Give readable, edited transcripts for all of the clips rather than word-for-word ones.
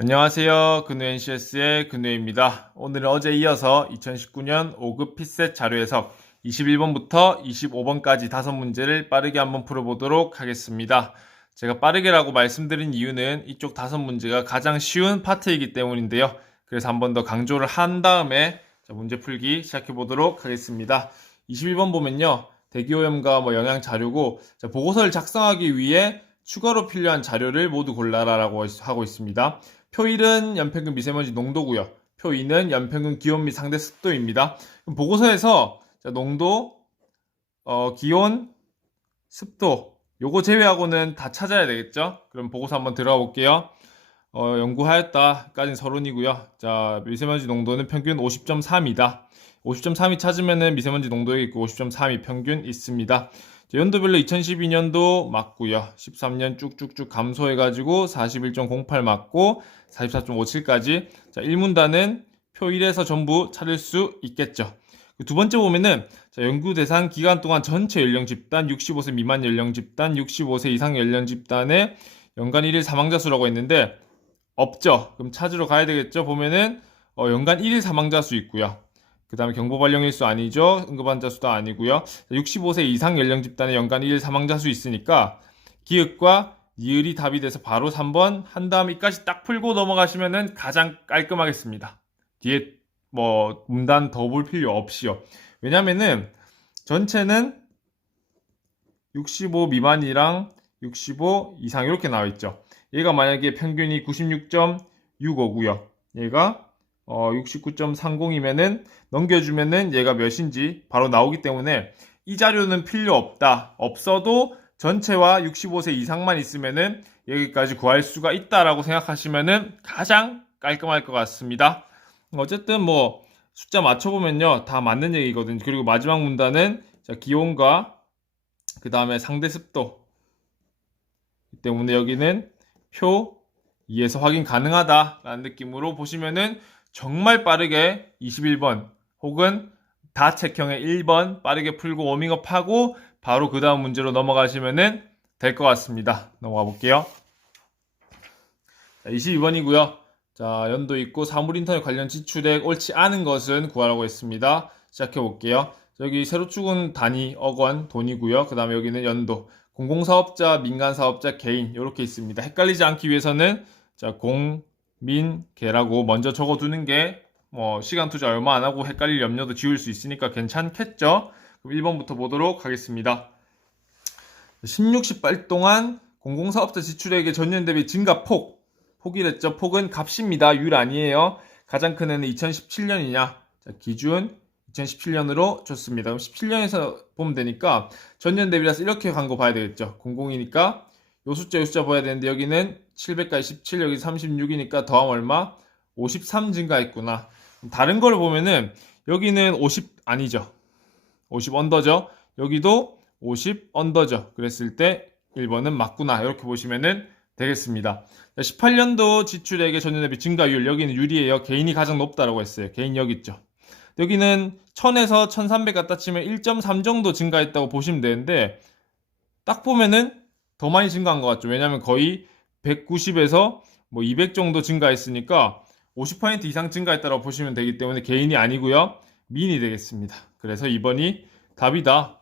안녕하세요. 근우 NCS의 근우입니다. 오늘은 어제 이어서 2019년 5급 피셋 자료 해석 21번부터 25번까지 5문제를 빠르게 한번 풀어보도록 하겠습니다. 제가 빠르게라고 말씀드린 이유는 이쪽 5문제가 가장 쉬운 파트이기 때문인데요. 그래서 한 번 더 강조를 한 다음에 문제 풀기 시작해 보도록 하겠습니다. 21번 보면요. 대기오염과 영양 자료고 보고서를 작성하기 위해 추가로 필요한 자료를 모두 골라라라고 하고 있습니다. 표 1은 연평균 미세먼지 농도고요. 표 2는 연평균 기온 및 상대 습도입니다. 그럼 보고서에서 농도, 기온, 습도 요거 제외하고는 다 찾아야 되겠죠? 그럼 보고서 한번 들어가 볼게요. 연구하였다까지는 서론이고요. 자, 미세먼지 농도는 평균 50.3이다. 50.3이 찾으면은 미세먼지 농도에 있고 50.3이 평균 있습니다. 연도별로 2012년도 맞고요. 13년 쭉쭉쭉 감소해가지고 41.08 맞고 44.57까지. 자, 1문단은 표 1에서 전부 찾을 수 있겠죠. 두 번째 보면은 연구 대상 기간 동안 전체 연령 집단, 65세 미만 연령 집단, 65세 이상 연령 집단의 연간 1일 사망자 수라고 했는데 없죠. 그럼 찾으러 가야 되겠죠. 보면은 연간 1일 사망자 수 있고요. 그 다음에 경보 발령일 수 아니죠. 응급환자 수도 아니고요. 65세 이상 연령 집단의 연간 1일 사망자 수 있으니까 기읍과 니을이 답이 돼서 바로 3번 한 다음 이까지 딱 풀고 넘어가시면은 가장 깔끔하겠습니다. 뒤에 문단 더 볼 필요 없이요. 왜냐면은 전체는 65 미만이랑 65 이상 이렇게 나와 있죠. 얘가 만약에 평균이 96.65고요. 얘가 69.30이면은 넘겨주면은 얘가 몇인지 바로 나오기 때문에 이 자료는 필요 없다. 없어도 전체와 65세 이상만 있으면은 여기까지 구할 수가 있다라고 생각하시면은 가장 깔끔할 것 같습니다. 어쨌든 숫자 맞춰보면요. 다 맞는 얘기거든요. 그리고 마지막 문단은 기온과 그 다음에 상대 습도 때문에 여기는 표 2에서 확인 가능하다라는 느낌으로 보시면은 정말 빠르게 21번 혹은 다 책형의 1번 빠르게 풀고 워밍업하고 바로 그 다음 문제로 넘어가시면 될 것 같습니다. 넘어가 볼게요. 22번이고요. 자, 연도 있고 사물인터넷 관련 지출액 옳지 않은 것은 구하라고 했습니다. 시작해 볼게요. 여기 세로 축은 단위, 억원, 돈이고요. 그 다음에 여기는 연도, 공공사업자, 민간사업자, 개인 이렇게 있습니다. 헷갈리지 않기 위해서는 공, 민, 개라고 먼저 적어두는 게 시간 투자 얼마 안 하고 헷갈릴 염려도 지울 수 있으니까 괜찮겠죠? 그럼 1번부터 보도록 하겠습니다. 1618 동안 공공사업자 지출액의 전년 대비 증가 폭이랬죠. 폭은 값입니다. 율 아니에요. 가장 큰 애는 2017년이냐. 기준 2017년으로 줬습니다. 그럼 17년에서 보면 되니까 전년 대비라서 이렇게 간 거 봐야 되겠죠. 공공이니까 요 숫자 봐야 되는데 여기는 700까지 17, 여기 36이니까 더하면 얼마? 53 증가했구나. 다른 걸 보면은 여기는 50 아니죠. 50 언더죠. 여기도 50 언더죠. 그랬을 때 1번은 맞구나. 이렇게 보시면은 되겠습니다. 18년도 지출액의 전년 대비 증가율, 여기는 율이에요. 개인이 가장 높다라고 했어요. 개인 여기 있죠. 여기는 1000에서 1300 갖다 치면 1.3 정도 증가했다고 보시면 되는데 딱 보면은 더 많이 증가한 것 같죠. 왜냐하면 거의 190에서 200 정도 증가했으니까 50% 이상 증가했다고 보시면 되기 때문에 개인이 아니고요. 민이 되겠습니다. 그래서 2번이 답이다.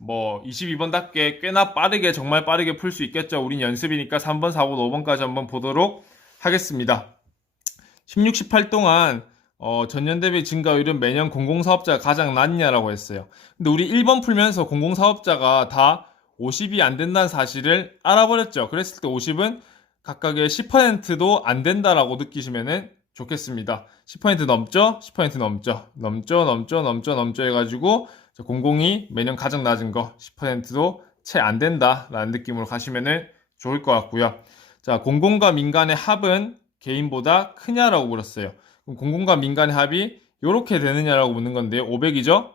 22번답게 꽤나 빠르게 정말 빠르게 풀 수 있겠죠. 우린 연습이니까 3번, 4번, 5번까지 한번 보도록 하겠습니다. 16, 18 동안 전년 대비 증가율은 매년 공공사업자가 가장 낮냐라고 했어요. 근데 우리 1번 풀면서 공공사업자가 다 50이 안 된다는 사실을 알아버렸죠. 그랬을 때 50은 각각의 10%도 안 된다라고 느끼시면 좋겠습니다. 10% 넘죠? 10% 넘죠 해가지고 공공이 매년 가장 낮은 거 10%도 채 안 된다라는 느낌으로 가시면 좋을 것 같고요. 자, 공공과 민간의 합은 개인보다 크냐라고 물었어요. 그럼 공공과 민간의 합이 이렇게 되느냐라고 묻는 건데요. 500이죠?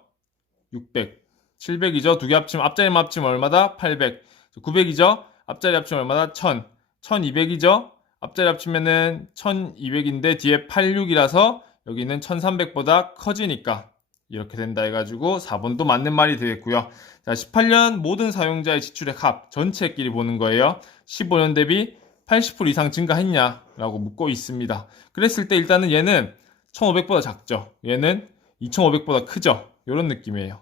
600. 700이죠? 두 개 합치면 앞자리만 합치면 얼마다? 800. 900이죠? 앞자리 합치면 얼마다? 1000. 1200이죠? 앞자리 합치면은 1200인데 뒤에 86이라서 여기는 1300보다 커지니까 이렇게 된다 해가지고 4번도 맞는 말이 되겠고요. 자, 18년 모든 사용자의 지출액 합 전체끼리 보는 거예요. 15년 대비 80% 이상 증가했냐? 라고 묻고 있습니다. 그랬을 때 일단은 얘는 1500보다 작죠. 얘는 2500보다 크죠. 이런 느낌이에요.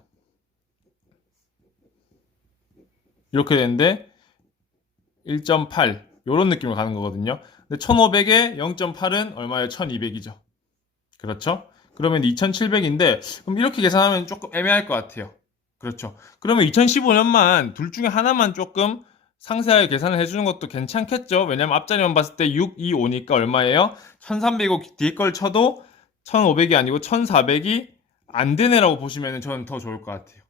이렇게 되는데 1.8 이런 느낌으로 가는 거거든요. 근데 1500에 0.8은 얼마예요? 1200이죠. 그렇죠? 그러면 2700인데 그럼 이렇게 계산하면 조금 애매할 것 같아요. 그렇죠. 그러면 2015년만 둘 중에 하나만 조금 상세하게 계산을 해주는 것도 괜찮겠죠? 왜냐면 앞자리만 봤을 때 6, 2, 5니까 얼마예요? 1300이고 뒤에 걸 쳐도 1500이 아니고 1400이 안 되네라고 보시면 저는 더 좋을 것 같아요.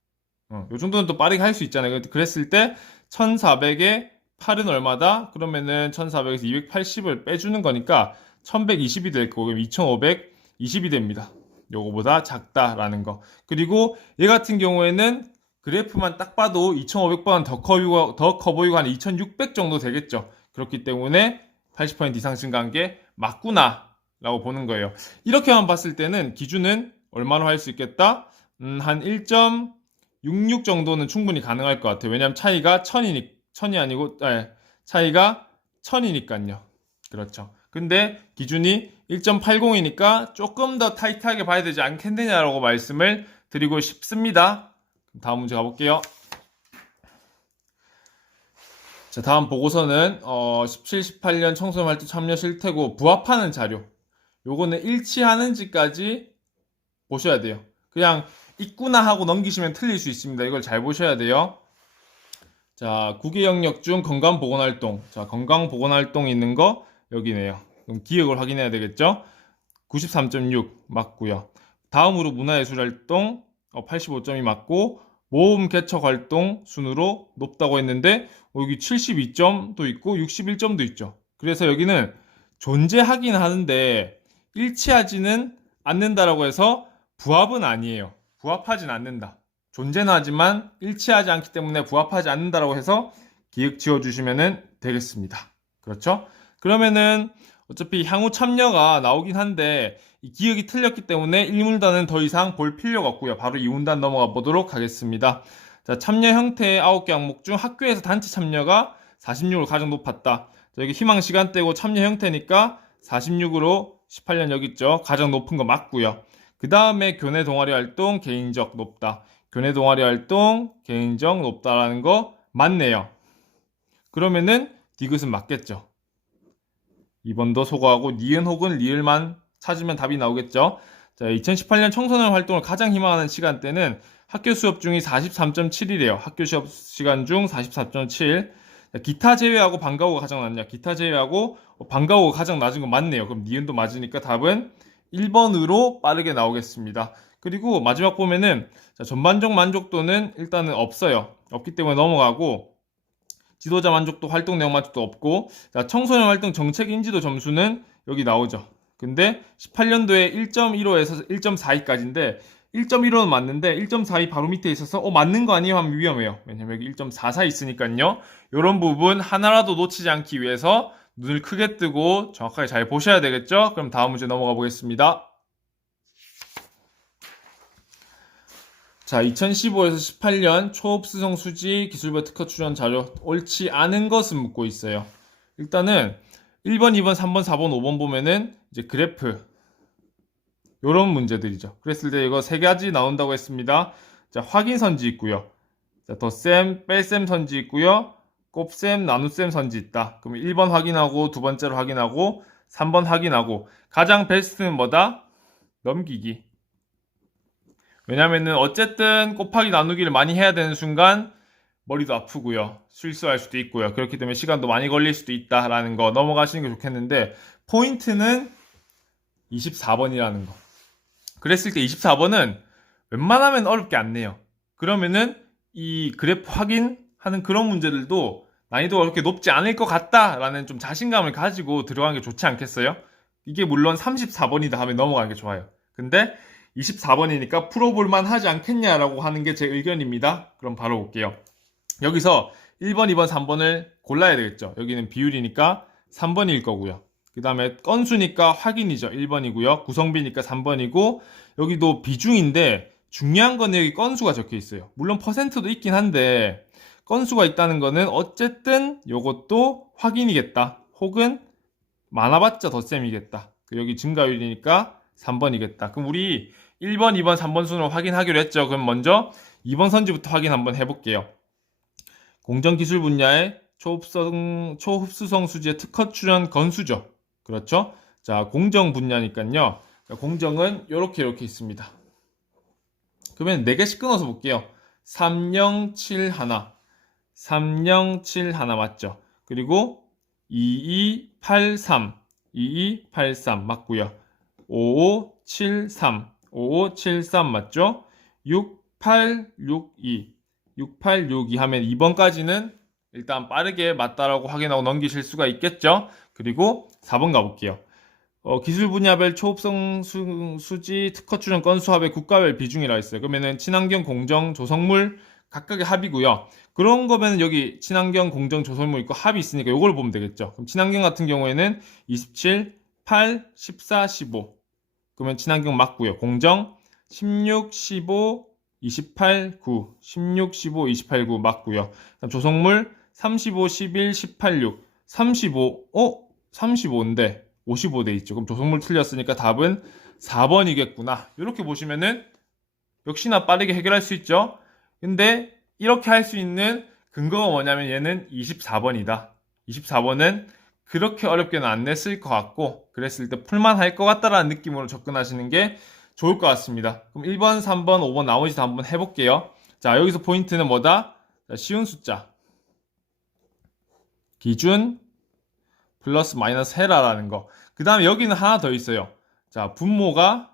요 정도는 또 빠르게 할 수 있잖아요. 그랬을 때 1400에 8은 얼마다? 그러면은 1400에서 280을 빼주는 거니까 1120이 될 거고 2520이 됩니다. 요거보다 작다라는 거. 그리고 얘 같은 경우에는 그래프만 딱 봐도 2500보다는 더 커 보이고 한 2600 정도 되겠죠. 그렇기 때문에 80% 이상 증가한 게 맞구나 라고 보는 거예요. 이렇게만 봤을 때는 기준은 얼마로 할 수 있겠다? 한 1.66 정도는 충분히 가능할 것 같아요. 왜냐하면 차이가 1000이 아니고, 차이가 1000이니까요. 그렇죠. 근데 기준이 1.80이니까 조금 더 타이트하게 봐야 되지 않겠느냐라고 말씀을 드리고 싶습니다. 다음 문제 가볼게요. 자, 다음 보고서는 17, 18년 청소년 활동 참여 실태고 부합하는 자료. 요거는 일치하는지까지 보셔야 돼요. 그냥 있구나 하고 넘기시면 틀릴 수 있습니다. 이걸 잘 보셔야 돼요. 자, 국외 영역 중 건강보건활동. 자, 건강보건활동이 있는 거 여기네요. 그럼 기억을 확인해야 되겠죠? 93.6 맞고요. 다음으로 문화예술활동 85점이 맞고 모험 개척 활동 순으로 높다고 했는데 여기 72점도 있고 61점도 있죠. 그래서 여기는 존재하긴 하는데 일치하지는 않는다라고 해서 부합은 아니에요. 부합하진 않는다. 존재는 하지만 일치하지 않기 때문에 부합하지 않는다라고 해서 기억 지어주시면 되겠습니다. 그렇죠? 그러면은 어차피 향후 참여가 나오긴 한데 이 기억이 틀렸기 때문에 1문단은 더 이상 볼 필요가 없고요. 바로 2문단 넘어가 보도록 하겠습니다. 자, 참여 형태의 9개 항목 중 학교에서 단체 참여가 46으로 가장 높았다. 자, 여기 희망 시간대고 참여 형태니까 46으로 18년 여기 있죠. 가장 높은 거 맞고요. 그 다음에 교내 동아리 활동 개인적 높다. 교내 동아리 활동 개인적 높다라는 거 맞네요. 그러면은 디귿은 맞겠죠. 2번도 소거하고 니은 혹은 리을만 찾으면 답이 나오겠죠. 자, 2018년 청소년 활동을 가장 희망하는 시간대는 학교 수업 중이 43.7이래요. 학교 수업 시간 중 44.7. 기타 제외하고 방과후가 가장 낮냐? 기타 제외하고 방과후가 가장 낮은 건 맞네요. 그럼 니은도 맞으니까 답은 1번으로 빠르게 나오겠습니다. 그리고 마지막 보면은 자, 전반적 만족도는 일단은 없어요. 없기 때문에 넘어가고 지도자 만족도, 활동 내용 만족도 없고 자, 청소년 활동 정책 인지도 점수는 여기 나오죠. 근데 18년도에 1.15에서 1.42까지인데 1.15는 맞는데 1.42 바로 밑에 있어서 맞는 거 아니에요? 하면 위험해요. 왜냐면 여기 1.44 있으니까요. 이런 부분 하나라도 놓치지 않기 위해서 눈을 크게 뜨고 정확하게 잘 보셔야 되겠죠? 그럼 다음 문제 넘어가 보겠습니다. 자, 2015에서 18년 초업수성 수지 기술부 특허 출연 자료 옳지 않은 것은 묻고 있어요. 일단은 1번, 2번, 3번, 4번, 5번 보면은 이제 그래프 요런 문제들이죠. 그랬을 때 이거 세 가지 나온다고 했습니다. 자, 확인 선지 있고요. 자, 덧셈, 뺄셈 선지 있고요. 곱셈, 나눗셈 선지 있다. 그럼 1번 확인하고 두 번째로 확인하고 3번 확인하고 가장 베스트는 뭐다? 넘기기. 왜냐면은 어쨌든 곱하기 나누기를 많이 해야 되는 순간 머리도 아프고요. 실수할 수도 있고요. 그렇기 때문에 시간도 많이 걸릴 수도 있다라는 거 넘어가시는 게 좋겠는데 포인트는 24번이라는 거. 그랬을 때 24번은 웬만하면 어렵게 안 내요. 그러면은 이 그래프 확인하는 그런 문제들도 난이도가 그렇게 높지 않을 것 같다라는 좀 자신감을 가지고 들어가는 게 좋지 않겠어요? 이게 물론 34번이다 하면 넘어가는 게 좋아요. 근데 24번이니까 풀어볼만 하지 않겠냐라고 하는 게 제 의견입니다. 그럼 바로 볼게요. 여기서 1번, 2번, 3번을 골라야 되겠죠. 여기는 비율이니까 3번일 거고요. 그 다음에 건수니까 확인이죠. 1번이고요. 구성비니까 3번이고 여기도 비중인데 중요한 건 여기 건수가 적혀 있어요. 물론 퍼센트도 있긴 한데 건수가 있다는 거는 어쨌든 이것도 확인이겠다. 혹은 많아봤자 덧셈이겠다. 여기 증가율이니까 3번이겠다. 그럼 우리 1번, 2번, 3번 순으로 확인하기로 했죠. 그럼 먼저 2번 선지부터 확인 한번 해볼게요. 공정기술 분야의 초흡수성 수지의 특허 출연 건수죠. 그렇죠? 자, 공정 분야니까요. 공정은 이렇게 있습니다. 그러면 4개씩 끊어서 볼게요. 3071, 3071 맞죠? 그리고 2283, 2283 맞고요. 5573, 5573 맞죠? 6862, 6862 하면 2번까지는 일단 빠르게 맞다라고 확인하고 넘기실 수가 있겠죠? 그리고 4번 가볼게요. 기술 분야별 초흡성 수지 특허 출연 건수 합의 국가별 비중이라 했어요. 그러면은 친환경, 공정, 조성물 각각의 합이고요. 그런 거면 여기 친환경, 공정, 조성물 있고 합이 있으니까 이걸 보면 되겠죠. 그럼 친환경 같은 경우에는 27, 8, 14, 15. 그러면 친환경 맞고요. 공정 16, 15, 28, 9. 16, 15, 28, 9 맞고요. 그럼 조성물 35, 11, 18, 6. 35, 35인데 55돼 있죠. 그럼 조성물 틀렸으니까 답은 4번이겠구나. 이렇게 보시면은 역시나 빠르게 해결할 수 있죠. 근데 이렇게 할 수 있는 근거가 뭐냐면 얘는 24번이다. 24번은 그렇게 어렵게는 안 냈을 것 같고 그랬을 때 풀만 할 것 같다라는 느낌으로 접근하시는 게 좋을 것 같습니다. 그럼 1번, 3번, 5번 나머지 다 한번 해볼게요. 자, 여기서 포인트는 뭐다? 자, 쉬운 숫자. 기준 플러스 마이너스 해라라는 거. 그 다음에 여기는 하나 더 있어요. 자, 분모가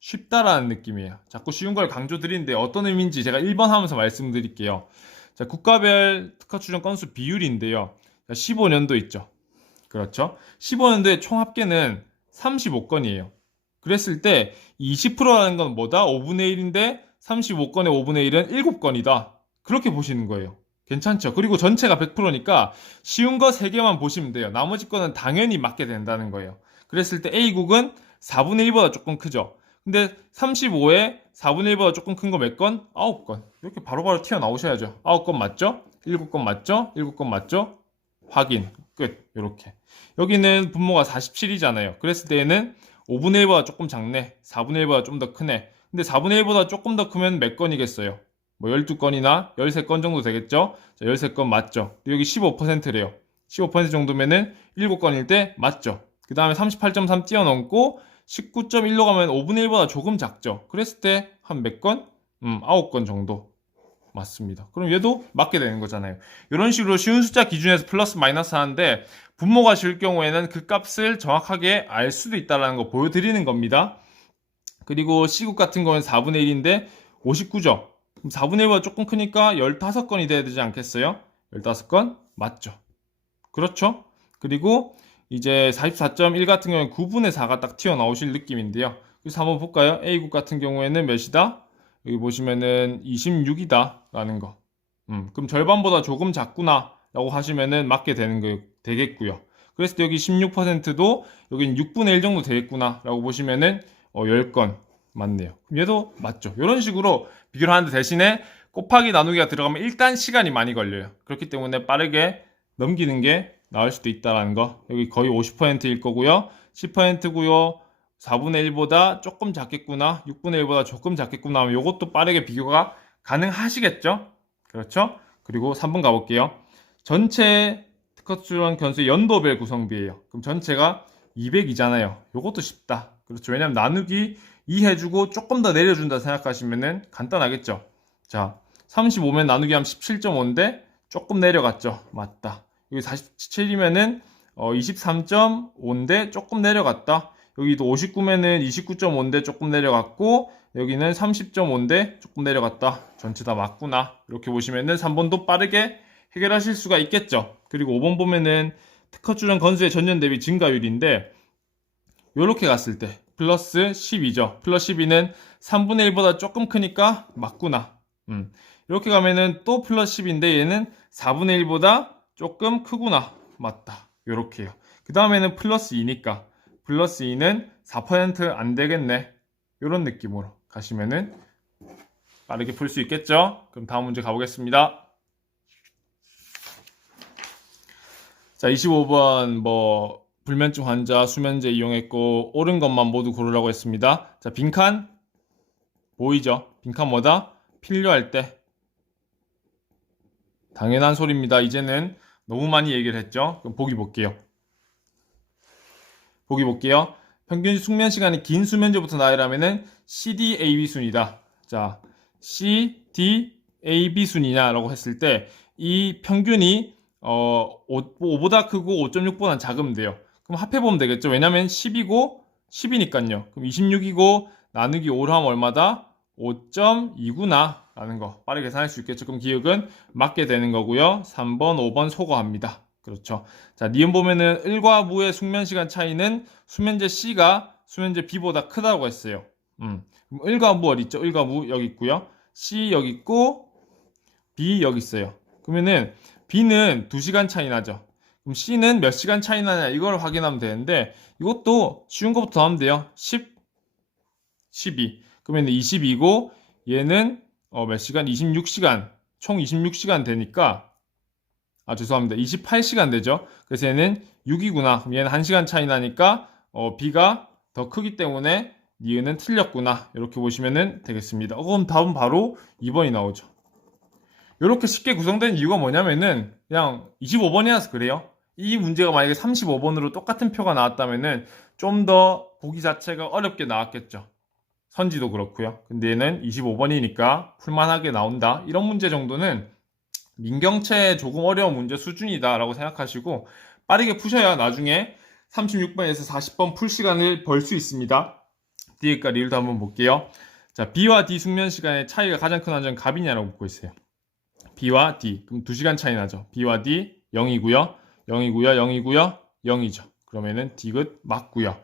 쉽다라는 느낌이에요. 자꾸 쉬운 걸 강조드리는데 어떤 의미인지 제가 1번 하면서 말씀드릴게요. 자, 국가별 특허 출연 건수 비율인데요. 15년도 있죠. 그렇죠? 15년도의 총 합계는 35건이에요. 그랬을 때 20%라는 건 뭐다? 5분의 1인데 35건의 5분의 1은 7건이다. 그렇게 보시는 거예요. 괜찮죠? 그리고 전체가 100%니까 쉬운 거 3개만 보시면 돼요. 나머지 거는 당연히 맞게 된다는 거예요. 그랬을 때 A국은 4분의 1보다 조금 크죠? 근데 35에 4분의 1보다 조금 큰 거 몇 건? 9건. 이렇게 바로바로 튀어나오셔야죠. 9건 맞죠? 7건 맞죠? 7건 맞죠? 확인. 끝. 이렇게. 여기는 분모가 47이잖아요. 그랬을 때에는 5분의 1보다 조금 작네. 4분의 1보다 좀 더 크네. 근데 4분의 1보다 조금 더 크면 몇 건이겠어요? 뭐 12건이나 13건 정도 되겠죠? 자, 13건 맞죠? 여기 15%래요. 15% 정도면은 7건일 때 맞죠? 그 다음에 38.3 뛰어넘고 19.1로 가면 5분의 1보다 조금 작죠? 그랬을 때 한 몇 건? 9건 정도. 맞습니다. 그럼 얘도 맞게 되는 거잖아요. 이런 식으로 쉬운 숫자 기준에서 플러스 마이너스 하는데 분모가 쉬울 경우에는 그 값을 정확하게 알 수도 있다는 거 보여드리는 겁니다. 그리고 C국 같은 경우는 4분의 1인데 59죠. 그럼 4분의 1보다 조금 크니까 15건이 돼야 되지 않겠어요? 15건? 맞죠. 그렇죠? 그리고 이제 44.1 같은 경우는 9분의 4가 딱 튀어나오실 느낌인데요. 그래서 한번 볼까요? A국 같은 경우에는 몇이다? 여기 보시면은 26이다 라는 거. 그럼 절반보다 조금 작구나 라고 하시면은 맞게 되겠고요. 그래서 여기 16%도 여기는 6분의 1 정도 되겠구나 라고 보시면은 10건 맞네요. 그럼 얘도 맞죠. 이런 식으로 비교를 하는데 대신에 곱하기 나누기가 들어가면 일단 시간이 많이 걸려요. 그렇기 때문에 빠르게 넘기는 게 나을 수도 있다는 거. 여기 거의 50%일 거고요. 10%고요. 4분의 1보다 조금 작겠구나. 6분의 1보다 조금 작겠구나 하면 이것도 빠르게 비교가 가능하시겠죠? 그렇죠? 그리고 3번 가볼게요. 전체 특허 출원 건수의 연도별 구성비예요. 그럼 전체가 200이잖아요. 이것도 쉽다. 그렇죠. 왜냐면 나누기 2 해주고 조금 더 내려준다 생각하시면은 간단하겠죠. 자, 35면 나누기 하면 17.5인데 조금 내려갔죠. 맞다. 여기 47이면은 23.5인데 조금 내려갔다. 여기도 59면은 29.5인데 조금 내려갔고 여기는 30.5인데 조금 내려갔다. 전체 다 맞구나. 이렇게 보시면은 3번도 빠르게 해결하실 수가 있겠죠. 그리고 5번 보면은 특허 출연 건수의 전년 대비 증가율인데 이렇게 갔을 때 플러스 12죠. 플러스 12는 3분의 1보다 조금 크니까 맞구나. 이렇게 가면은 또 플러스 10인데 얘는 4분의 1보다 조금 크구나. 맞다. 이렇게요. 그 다음에는 플러스 2니까 플러스 2는 4% 안 되겠네. 이런 느낌으로 가시면은 빠르게 풀 수 있겠죠? 그럼 다음 문제 가보겠습니다. 자, 25번 뭐 불면증 환자 수면제 이용했고 옳은 것만 모두 고르라고 했습니다. 자, 빈칸 보이죠? 빈칸 뭐다? 필요할 때. 당연한 소리입니다. 이제는 너무 많이 얘기를 했죠? 그럼 보기 볼게요. 보기 볼게요. 평균 숙면 시간이 긴 수면제부터 나열하면은 CDAB 순이다. 자, CDAB 순이냐라고 했을 때 이 평균이 5보다 크고 5.6보다 작으면 돼요. 그럼 합해보면 되겠죠. 왜냐면 10이고 10이니까요. 그럼 26이고 나누기 5로 하면 얼마다? 5.2구나 라는 거 빠르게 계산할 수 있겠죠. 그럼 기억은 맞게 되는 거고요. 3번, 5번 소거합니다. 그렇죠. 자, 니은 보면은 1과 무의 숙면 시간 차이는 수면제 C가 수면제 B보다 크다고 했어요. 그럼 1과 무 어디 있죠? 1과 무 여기 있고요. C 여기 있고 B 여기 있어요. 그러면은 B는 2시간 차이 나죠. 그럼 C는 몇 시간 차이 나냐 이걸 확인하면 되는데 이것도 쉬운 것부터 하면 돼요. 10, 12. 그러면 22고 얘는 몇 시간? 26시간. 총 26시간 되니까 죄송합니다. 28시간 되죠. 그래서 얘는 6이구나. 그럼 얘는 1시간 차이 나니까 B가 더 크기 때문에 니은은 틀렸구나. 이렇게 보시면 되겠습니다. 그럼 답은 바로 2번이 나오죠. 이렇게 쉽게 구성된 이유가 뭐냐면은 그냥 25번이라서 그래요. 이 문제가 만약에 35번으로 똑같은 표가 나왔다면은 좀 더 보기 자체가 어렵게 나왔겠죠. 선지도 그렇고요. 근데 얘는 25번이니까 풀만하게 나온다. 이런 문제 정도는 민경채 조금 어려운 문제 수준이다라고 생각하시고 빠르게 푸셔야 나중에 36번에서 40번 풀 시간을 벌 수 있습니다. 뒤에까 리을도 한번 볼게요. 자, B와 D 숙면 시간의 차이가 가장 큰 완전 값이냐라고 묻고 있어요. B와 D. 그럼 2시간 차이 나죠. B와 D 0이고요. 0이고요. 0이고요. 0이죠. 그러면은 D긋 맞고요.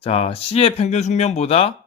자, C의 평균 숙면보다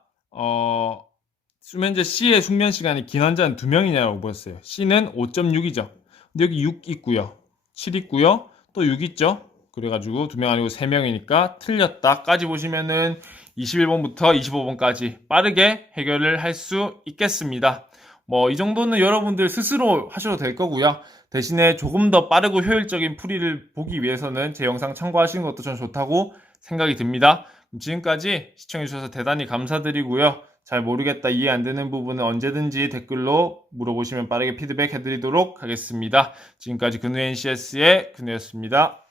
수면제 C의 숙면 시간이 긴 환자는 2명이냐고 보였어요. C는 5.6이죠. 근데 여기 6 있고요. 7 있고요. 또 6 있죠. 그래가지고 2명 아니고 3명이니까 틀렸다까지 보시면은 21번부터 25번까지 빠르게 해결을 할 수 있겠습니다. 뭐 이 정도는 여러분들 스스로 하셔도 될 거고요. 대신에 조금 더 빠르고 효율적인 풀이를 보기 위해서는 제 영상 참고하시는 것도 전 좋다고 생각이 듭니다. 지금까지 시청해주셔서 대단히 감사드리고요. 잘 모르겠다, 이해 안 되는 부분은 언제든지 댓글로 물어보시면 빠르게 피드백 해드리도록 하겠습니다. 지금까지 근우 NCS의 근우였습니다.